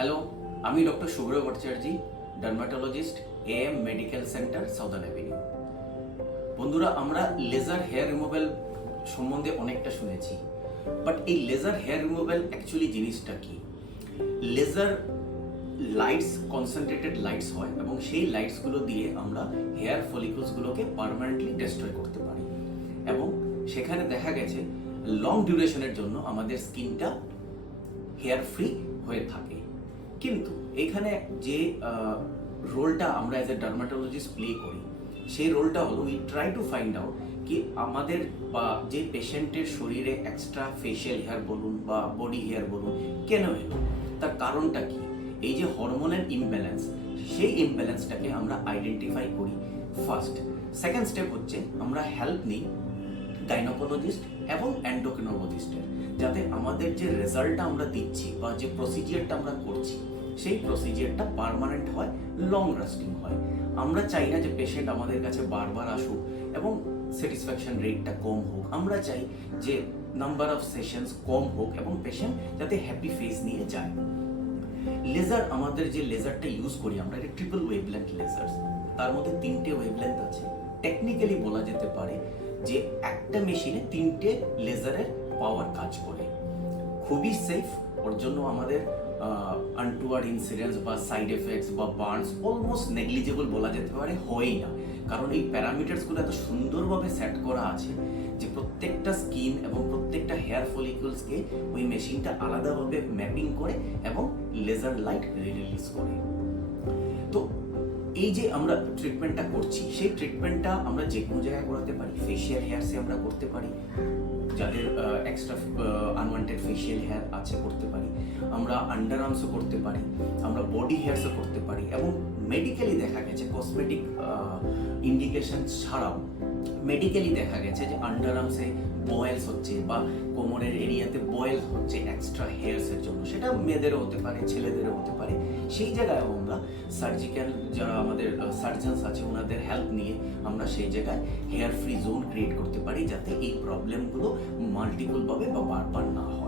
Hello, আমি doctor Shubhra Bhattacharya, dermatologist, AM medical centre, southern avenue. বন্ধুরা, আমরা লেজার হেয়ার রিমুভাল সম্বন্ধে অনেকটা শুনেছি, বাট এই লেজার হেয়ার রিমুভাল অ্যাকচুয়ালি জিনিসটা কি? লেজার লাইটস, কনসেন্ট্রেটেড লাইটস হয় এবং সেই লাইটসগুলো দিয়ে আমরা হেয়ার ফলিকলসগুলোকে পার্মানেন্টলি ডেস্ট্রয় করতে পারি এবং সেখানে দেখা গেছে লং ডিউরেশনের জন্য আমাদের স্কিনটা হেয়ার ফ্রি হয়ে থাকে। কিন্তু এখানে যে রোলটা আমরা অ্যাজ এ ডার্মাটোলজিস্ট প্লে করি, সেই রোলটা হলো we try to find out কি আমাদের বা যে পেশেন্টের শরীরে এক্সট্রা ফেশিয়াল হেয়ার বলুন বা বডি হেয়ার বলুন কেন এলো, তার কারণটা কি। এই যে হরমোনাল ইমব্যালেন্স, সেই ইমব্যালেন্সটাকে আমরা আইডেন্টিফাই করি ফার্স্ট। সেকেন্ড স্টেপ হচ্ছে আমরা হেল্প নিই গাইনোকোলজিস্ট এবং এন্ডোক্রিনোলজিস্টের, যাতে আমাদের যে রেজাল্টটা আমরা দিচ্ছি বা যে প্রসিজিয়ারটা আমরা করছি সেই প্রসিজিয়ারটা পার্মানেন্ট হয়, লং লাস্টিং হয়। আমরা চাই না যে পেশেন্ট আমাদের কাছে বারবার আসুক এবং স্যাটিসফ্যাকশন রেটটা কম হোক। আমরা চাই যে নাম্বার অফ সেশনস কম হোক এবং পেশেন্ট যাতে হ্যাপি ফেস নিয়ে যায়। লেজার, আমাদের যে লেজারটা ইউজ করি আমরা, এটা ট্রিপল ওয়েভলেন্থ লেজার। তার মধ্যে 3টে ওয়েভলেন্থ আছে। টেকনিক্যালি বলা যেতে পারে যে একটা মেশিনে 3টে লেজারের পাওয়ার কাজ করে। খুবই সেফ, ওর জন্য আমাদের আনটুয়ার্ড ইনসিডেন্টস বা সাইড এফেক্টস বা বার্নস অলমোস্ট নেগলিজেবল বলা যেতে পারে, হয়ই না। কারণ এই প্যারামিটারসগুলো এত সুন্দরভাবে সেট করা আছে যে প্রত্যেকটা স্কিন এবং প্রত্যেকটা হেয়ার ফলিকলসকে ওই মেশিনটা আলাদাভাবে ম্যাপিং করে এবং লেজার লাইট রিলিজ করে। তো এই যে আমরা ট্রিটমেন্টটা করছি, সেই ট্রিটমেন্টটা আমরা যে কোনো জায়গায় করাতে পারি। ফেশিয়াল হেয়ারসে আমরা করতে পারি, যাদের এক্সট্রা আনওয়ান্টেড ফেশিয়াল হেয়ার আছে করতে পারি। আমরা আন্ডার আর্মসও করতে পারি, আমরা বডি হেয়ারসও করতে পারি। এবং মেডিকেলি দেখা গেছে কসমেটিক ইন্ডিকেশন ছাড়াও মেডিকেলি দেখা গেছে যে আন্ডার আর্মসে বয়েলস হচ্ছে বা কোমরের এরিয়াতে বয়েল হচ্ছে এক্সট্রা হেয়ারসের জন্য, সেটা মেয়েদেরও হতে পারে, ছেলেদেরও হতে পারে। সেই জায়গায় আমরা সার্জিক্যাল যারা আমাদের সার্জনস আছে ওনাদের হেল্প নিয়ে আমরা সেই জায়গায় হেয়ার ফ্রি জোন ক্রিয়েট করতে পারি, যাতে এই প্রবলেমগুলো মাল্টিপলভাবে বা বারবার না হয়।